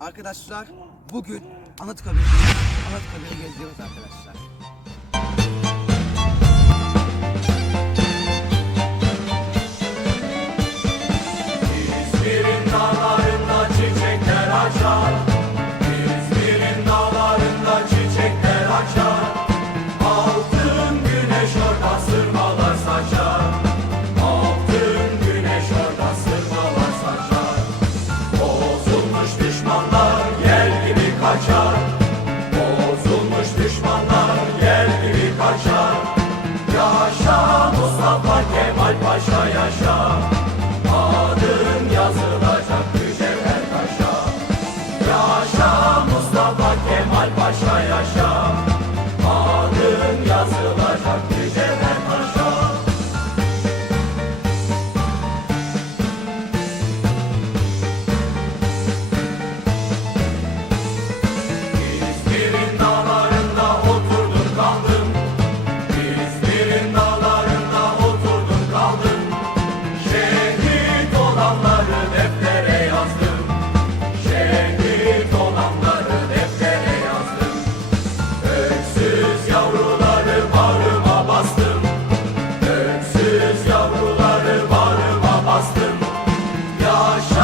Arkadaşlar bugün Anıtkabir'deyiz. Anıtkabir'i geziyoruz arkadaşlar. Kaçar. Bozulmuş düşmanlar yel gibi kaçar. Yaşa Mustafa Kemal Paşa yaşa Adın yazılacak mücevher taşa Yaşa Mustafa Kemal Paşa yaşa Savaş